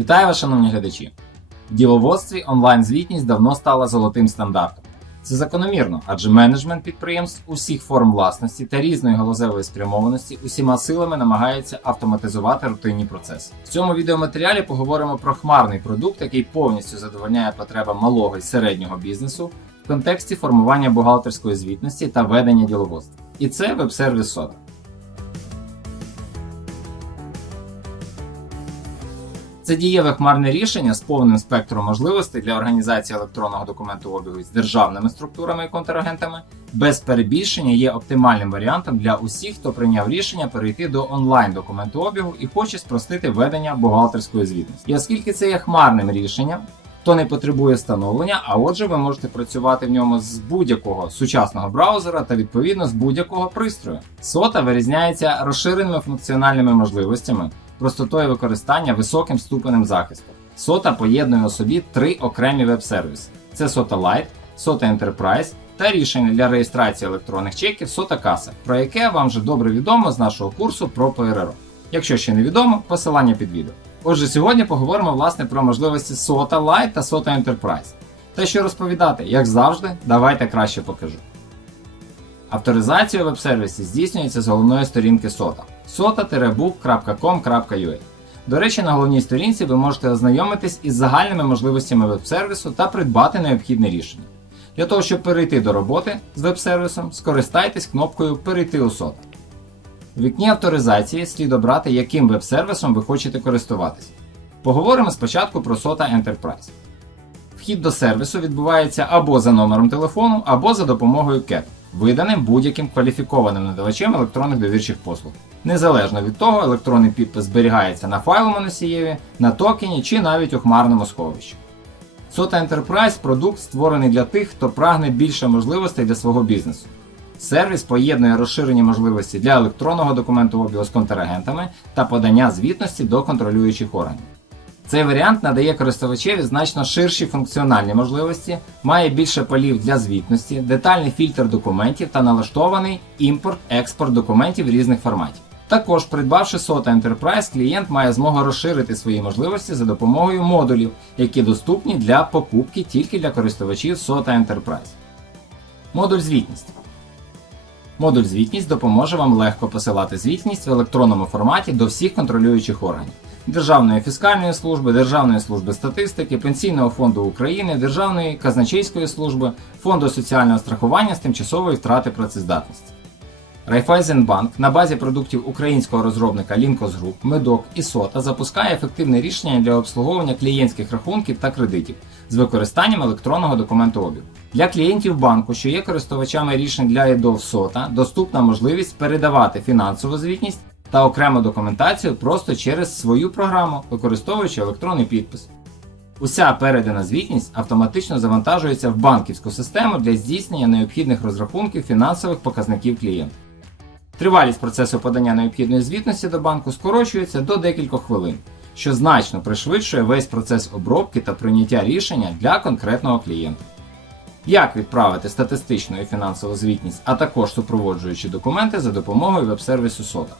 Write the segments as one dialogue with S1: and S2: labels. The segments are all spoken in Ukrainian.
S1: Вітаю вас, шановні глядачі! В діловодстві онлайн-звітність давно стала золотим стандартом. Це закономірно, адже менеджмент підприємств усіх форм власності та різної галузевої спрямованості усіма силами намагається автоматизувати рутинні процеси. В цьому відеоматеріалі поговоримо про хмарний продукт, який повністю задовольняє потребам малого і середнього бізнесу в контексті формування бухгалтерської звітності та ведення діловодства. І це веб-сервіс Soda. Це дієве хмарне рішення з повним спектром можливостей для організації електронного документообігу з державними структурами і контрагентами, без перебільшення є оптимальним варіантом для усіх, хто прийняв рішення перейти до онлайн документообігу і хоче спростити ведення бухгалтерської звітності. І оскільки це є хмарним рішенням, то не потребує встановлення, а отже, ви можете працювати в ньому з будь-якого сучасного браузера та відповідно з будь-якого пристрою. Сота вирізняється розширеними функціональними можливостями, простотою використання високим ступенем захисту. Сота поєднує у собі три окремі веб-сервіси: це Sota Lite, Sota Enterprise та рішення для реєстрації електронних чеків Sota Kasa, про яке вам вже добре відомо з нашого курсу про ПРРО. Якщо ще не відомо, посилання під відео. Отже, сьогодні поговоримо власне про можливості Sota Lite та Sota Enterprise. Та що розповідати, як завжди, давайте краще покажу. Авторизація веб-сервісі здійснюється з головної сторінки SOTA sota-book.com.ua. До речі, на головній сторінці ви можете ознайомитись із загальними можливостями веб-сервісу та придбати необхідне рішення. Для того, щоб перейти до роботи з веб-сервісом, скористайтесь кнопкою Перейти у SOTA. У вікні авторизації слід обрати, яким веб-сервісом ви хочете користуватись. Поговоримо спочатку про SOTA Enterprise. Вхід до сервісу відбувається або за номером телефону, або за допомогою CAT, виданим будь-яким кваліфікованим надавачем електронних довірчих послуг. Незалежно від того, електронний підпис зберігається на файловому носієві, на токені чи навіть у хмарному сховищі. SOTA Enterprise продукт створений для тих, хто прагне більше можливостей для свого бізнесу. Сервіс поєднує розширені можливості для електронного документообігу з контрагентами та подання звітності до контролюючих органів. Цей варіант надає користувачеві значно ширші функціональні можливості, має більше полів для звітності, детальний фільтр документів та налаштований імпорт-експорт документів різних форматів. Також, придбавши SOTA Enterprise, клієнт має змогу розширити свої можливості за допомогою модулів, які доступні для покупки тільки для користувачів SOTA Enterprise. Модуль звітність. Модуль звітність допоможе вам легко посилати звітність в електронному форматі до всіх контролюючих органів. Державної фіскальної служби, Державної служби статистики, Пенсійного фонду України, Державної казначейської служби, Фонду соціального страхування з тимчасової втрати працездатності. Райфайзенбанк на базі продуктів українського розробника Linkos Group, Медок і Сота запускає ефективне рішення для обслуговування клієнтських рахунків та кредитів з використанням електронного документообігу. Для клієнтів банку, що є користувачами рішень для ЄДОВ Сота, доступна можливість передавати фінансову звітність та окрему документацію просто через свою програму, використовуючи електронний підпис. Уся передана звітність автоматично завантажується в банківську систему для здійснення необхідних розрахунків фінансових показників клієнта. Тривалість процесу подання необхідної звітності до банку скорочується до декількох хвилин, що значно пришвидшує весь процес обробки та прийняття рішення для конкретного клієнта. Як відправити статистичну і фінансову звітність, а також супроводжуючі документи за допомогою веб-сервісу SOTA.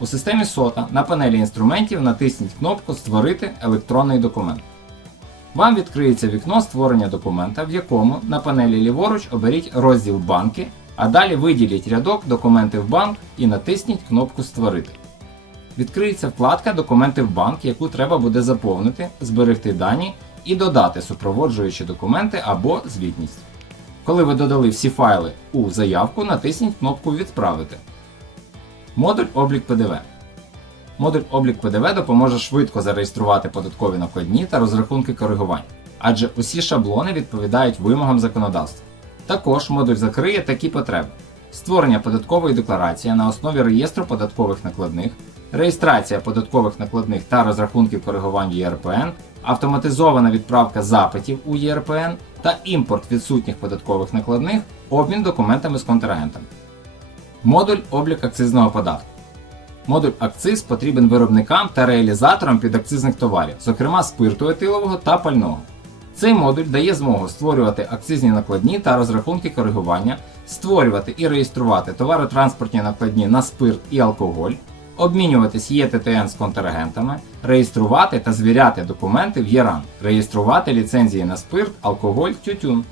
S1: У системі SOTA на панелі інструментів натисніть кнопку Створити електронний документ. Вам відкриється вікно створення документа, в якому на панелі ліворуч оберіть розділ Банки, а далі виділіть рядок Документи в банк і натисніть кнопку Створити. Відкриється вкладка Документи в банк, яку треба буде заповнити, зберегти дані і додати супроводжуючі документи або звітність. Коли ви додали всі файли у заявку, натисніть кнопку Відправити. Модуль облік ПДВ. Модуль облік ПДВ допоможе швидко зареєструвати податкові накладні та розрахунки коригувань, адже усі шаблони відповідають вимогам законодавства. Також модуль закриє такі потреби: створення податкової декларації на основі реєстру податкових накладних, реєстрація податкових накладних та розрахунків коригувань ЄРПН, автоматизована відправка запитів у ЄРПН та імпорт відсутніх податкових накладних, обмін документами з контрагентами. Модуль облік акцизного податку. Модуль акциз потрібен виробникам та реалізаторам підакцизних товарів, зокрема спирту етилового та пального. Цей модуль дає змогу створювати акцизні накладні та розрахунки коригування, створювати і реєструвати товаротранспортні накладні на спирт і алкоголь, обмінюватись ЄТТН з контрагентами, реєструвати та звіряти документи в ЄРАН, реєструвати ліцензії на спирт, алкоголь, тютюн.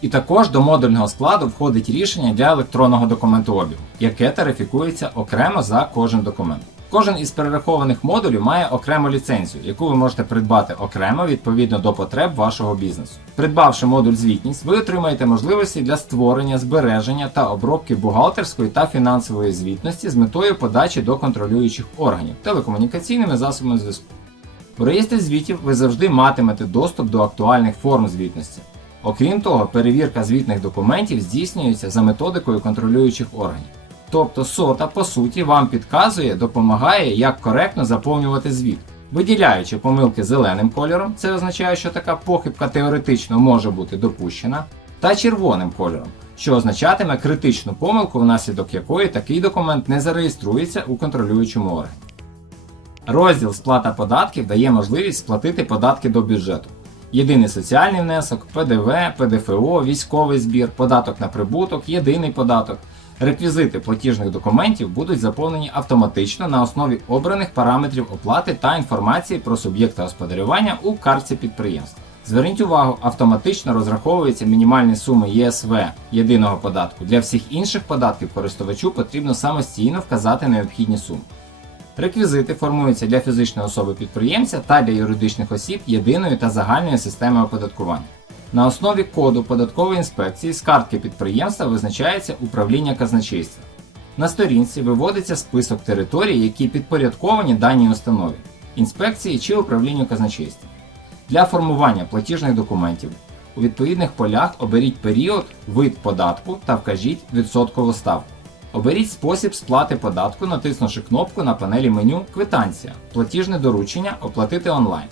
S1: І також до модульного складу входить рішення для електронного документообігу, яке тарифікується окремо за кожен документ. Кожен із перерахованих модулів має окрему ліцензію, яку ви можете придбати окремо відповідно до потреб вашого бізнесу. Придбавши модуль звітність, ви отримаєте можливості для створення, збереження та обробки бухгалтерської та фінансової звітності з метою подачі до контролюючих органів телекомунікаційними засобами зв'язку. У реєстрі звітів ви завжди матимете доступ до актуальних форм звітності. Окрім того, перевірка звітних документів здійснюється за методикою контролюючих органів. Тобто сота, по суті, вам підказує, допомагає, як коректно заповнювати звіт. Виділяючи помилки зеленим кольором, це означає, що така похибка теоретично може бути допущена, та червоним кольором, що означатиме критичну помилку, внаслідок якої такий документ не зареєструється у контролюючому органі. Розділ сплата податків дає можливість сплатити податки до бюджету. Єдиний соціальний внесок, ПДВ, ПДФО, військовий збір, податок на прибуток, єдиний податок. Реквізити платіжних документів будуть заповнені автоматично на основі обраних параметрів оплати та інформації про суб'єкта господарювання у картці підприємства. Зверніть увагу, автоматично розраховуються мінімальні суми ЄСВ єдиного податку. Для всіх інших податків користувачу потрібно самостійно вказати необхідні суми. Реквізити формуються для фізичної особи підприємця та для юридичних осіб єдиної та загальної системи оподаткування. На основі коду податкової інспекції з картки підприємства визначається управління казначейства. На сторінці виводиться список територій, які підпорядковані даній установі, інспекції чи управлінню казначейства. Для формування платіжних документів у відповідних полях оберіть період, вид податку та вкажіть відсоткову ставку. Оберіть спосіб сплати податку, натиснувши кнопку на панелі меню Квитанція, платіжне доручення Оплатити онлайн.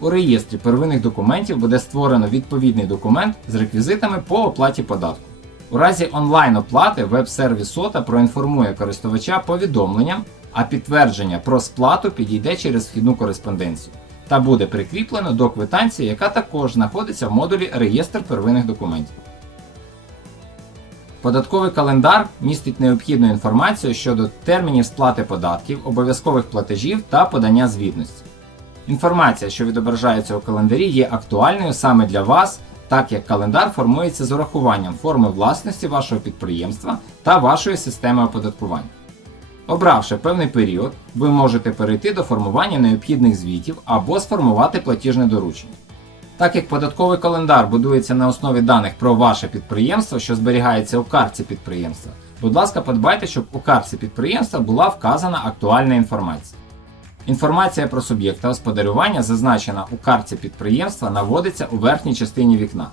S1: У реєстрі первинних документів буде створено відповідний документ з реквізитами по оплаті податку. У разі онлайн оплати веб-сервіс СОТА проінформує користувача повідомленням, а підтвердження про сплату підійде через вхідну кореспонденцію та буде прикріплено до квитанції, яка також знаходиться в модулі Реєстр первинних документів. Податковий календар містить необхідну інформацію щодо термінів сплати податків, обов'язкових платежів та подання звітності. Інформація, що відображається у календарі, є актуальною саме для вас, так як календар формується з урахуванням форми власності вашого підприємства та вашої системи оподаткування. Обравши певний період, ви можете перейти до формування необхідних звітів або сформувати платіжне доручення. Так як податковий календар будується на основі даних про ваше підприємство, що зберігається у картці підприємства, будь ласка, подбайте, щоб у картці підприємства була вказана актуальна інформація. Інформація про суб'єкта господарювання, зазначена у картці підприємства, наводиться у верхній частині вікна.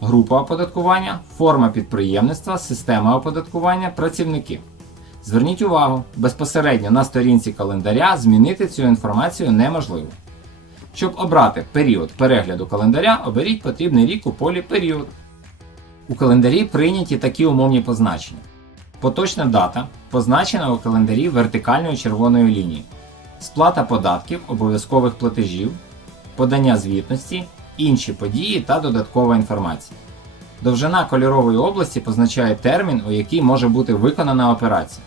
S1: Група оподаткування, форма підприємництва, система оподаткування, працівники. Зверніть увагу, безпосередньо на сторінці календаря змінити цю інформацію неможливо. Щоб обрати період перегляду календаря, оберіть потрібний рік у полі період. У календарі прийняті такі умовні позначення. Поточна дата позначена у календарі вертикальною червоною лінією. Сплата податків, обов'язкових платежів, подання звітності, інші події та додаткова інформація. Довжина кольорової області позначає термін, у який може бути виконана операція.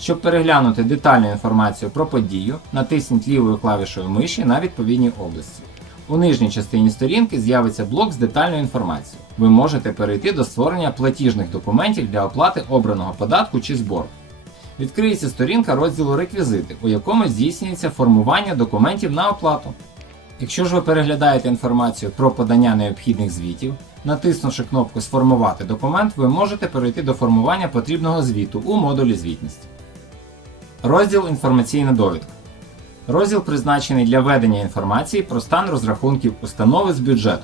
S1: Щоб переглянути детальну інформацію про подію, натисніть лівою клавішою миші на відповідній області. У нижній частині сторінки з'явиться блок з детальною інформацією. Ви можете перейти до створення платіжних документів для оплати обраного податку чи збору. Відкриється сторінка розділу Реквізити, у якому здійснюється формування документів на оплату. Якщо ж ви переглядаєте інформацію про подання необхідних звітів, натиснувши кнопку Сформувати документ, ви можете перейти до формування потрібного звіту у модулі звітність. Розділ Інформаційна довідка. Розділ призначений для ведення інформації про стан розрахунків установи з бюджету.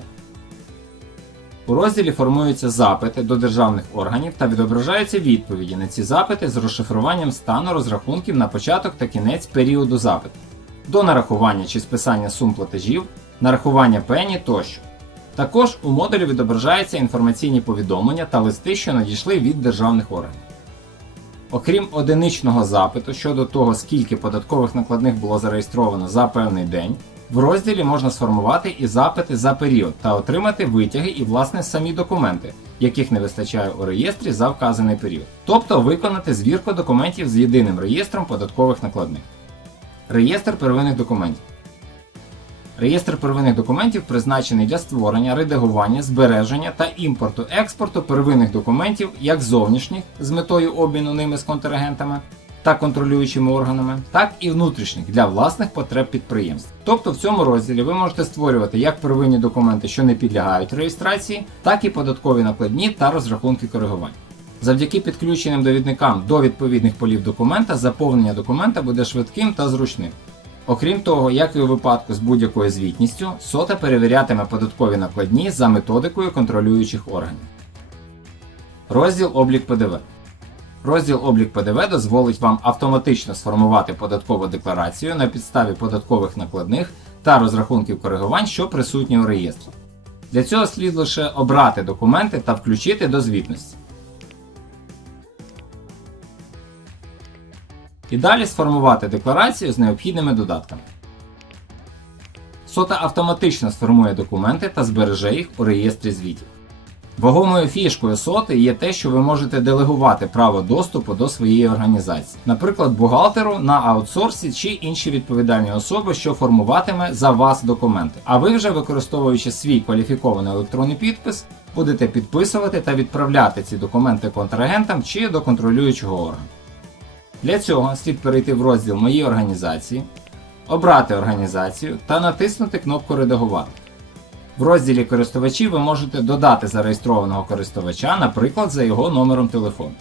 S1: У розділі формуються запити до державних органів та відображаються відповіді на ці запити з розшифруванням стану розрахунків на початок та кінець періоду запиту, до нарахування чи списання сум платежів, нарахування пені тощо. Також у модулі відображаються інформаційні повідомлення та листи, що надійшли від державних органів. Окрім одиничного запиту щодо того, скільки податкових накладних було зареєстровано за певний день, в розділі можна сформувати і запити за період та отримати витяги і власне самі документи, яких не вистачає у реєстрі за вказаний період. Тобто виконати звірку документів з єдиним реєстром податкових накладних. Реєстр первинних документів. Реєстр первинних документів призначений для створення, редагування, збереження та імпорту експорту первинних документів як зовнішніх з метою обміну ними з контрагентами та контролюючими органами, так і внутрішніх для власних потреб підприємств. Тобто в цьому розділі ви можете створювати як первинні документи, що не підлягають реєстрації, так і податкові накладні та розрахунки коригувань. Завдяки підключеним довідникам до відповідних полів документа заповнення документа буде швидким та зручним. Окрім того, як і у випадку з будь-якою звітністю, сота перевірятиме податкові накладні за методикою контролюючих органів. Розділ облік ПДВ. Розділ облік ПДВ дозволить вам автоматично сформувати податкову декларацію на підставі податкових накладних та розрахунків коригувань, що присутні у реєстрі. Для цього слід лише обрати документи та включити до звітності. І далі сформувати декларацію з необхідними додатками. Сота автоматично сформує документи та збереже їх у реєстрі звітів. Вагомою фішкою соти є те, що ви можете делегувати право доступу до своєї організації, наприклад, бухгалтеру на аутсорсі чи інші відповідальні особи, що формуватиме за вас документи. А ви вже використовуючи свій кваліфікований електронний підпис, будете підписувати та відправляти ці документи контрагентам чи до контролюючого органу. Для цього слід перейти в розділ Мої організації, обрати організацію та натиснути кнопку Редагувати. В розділі користувачі ви можете додати зареєстрованого користувача, наприклад, за його номером телефону.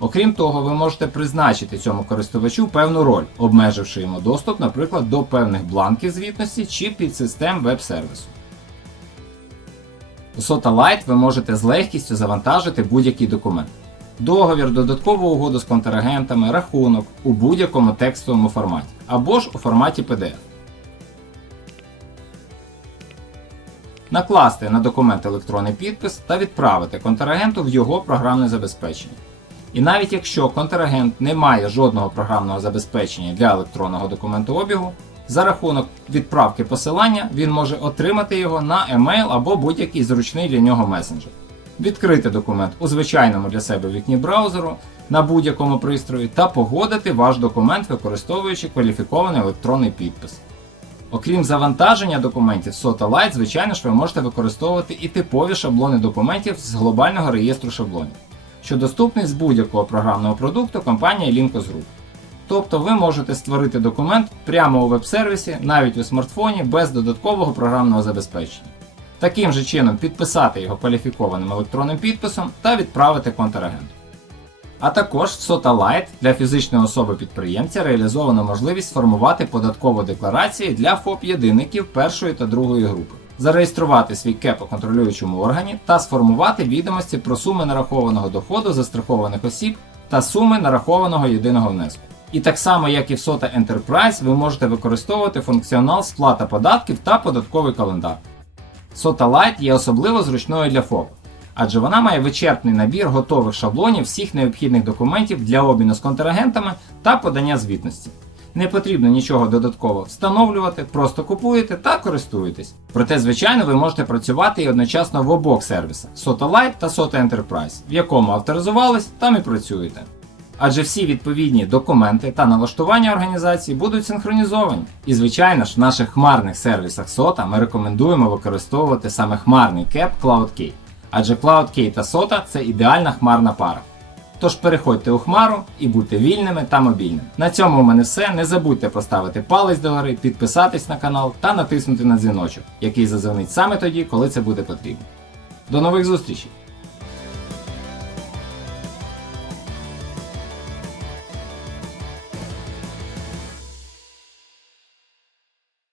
S1: Окрім того, ви можете призначити цьому користувачу певну роль, обмеживши йому доступ, наприклад, до певних бланків звітності чи підсистем веб-сервісу. У SOTA Lite ви можете з легкістю завантажити будь-який документ. Договір, додаткову угоду з контрагентами, рахунок у будь-якому текстовому форматі або ж у форматі PDF. Накласти на документ електронний підпис та відправити контрагенту в його програмне забезпечення. І навіть якщо контрагент не має жодного програмного забезпечення для електронного документообігу, за рахунок відправки посилання він може отримати його на емейл або будь-який зручний для нього месенджер відкрити документ у звичайному для себе вікні браузеру на будь-якому пристрої та погодити ваш документ, використовуючи кваліфікований електронний підпис. Окрім завантаження документів SOTA Lite, звичайно ж ви можете використовувати і типові шаблони документів з глобального реєстру шаблонів, що доступний з будь-якого програмного продукту компанії Linkos Group. Тобто ви можете створити документ прямо у веб-сервісі, навіть у смартфоні, без додаткового програмного забезпечення. Таким же чином підписати його кваліфікованим електронним підписом та відправити контрагенту. А також в SOTA Lite для фізичної особи-підприємця реалізовано можливість сформувати податкову декларацію для ФОП-єдиників першої та другої групи, зареєструвати свій КЕП у контролюючому органі та сформувати відомості про суми нарахованого доходу застрахованих осіб та суми нарахованого єдиного внеску. І так само, як і в SOTA Enterprise, ви можете використовувати функціонал сплата податків та податковий календар. SOTA Lite є особливо зручною для ФОП, адже вона має вичерпний набір готових шаблонів всіх необхідних документів для обміну з контрагентами та подання звітності. Не потрібно нічого додатково встановлювати, просто купуєте та користуєтесь. Проте, звичайно, ви можете працювати і одночасно в обох сервісах SOTA Lite та SOTA Enterprise, в якому авторизувались, там і працюєте. Адже всі відповідні документи та налаштування організації будуть синхронізовані. І, звичайно ж, в наших хмарних сервісах SOTA ми рекомендуємо використовувати саме хмарний кеп CloudKey. Адже CloudKey та SOTA це ідеальна хмарна пара. Тож переходьте у хмару і будьте вільними та мобільними. На цьому у мене все. Не забудьте поставити палець догори, підписатись на канал та натиснути на дзвіночок, який зазвонить саме тоді, коли це буде потрібно. До нових зустрічей!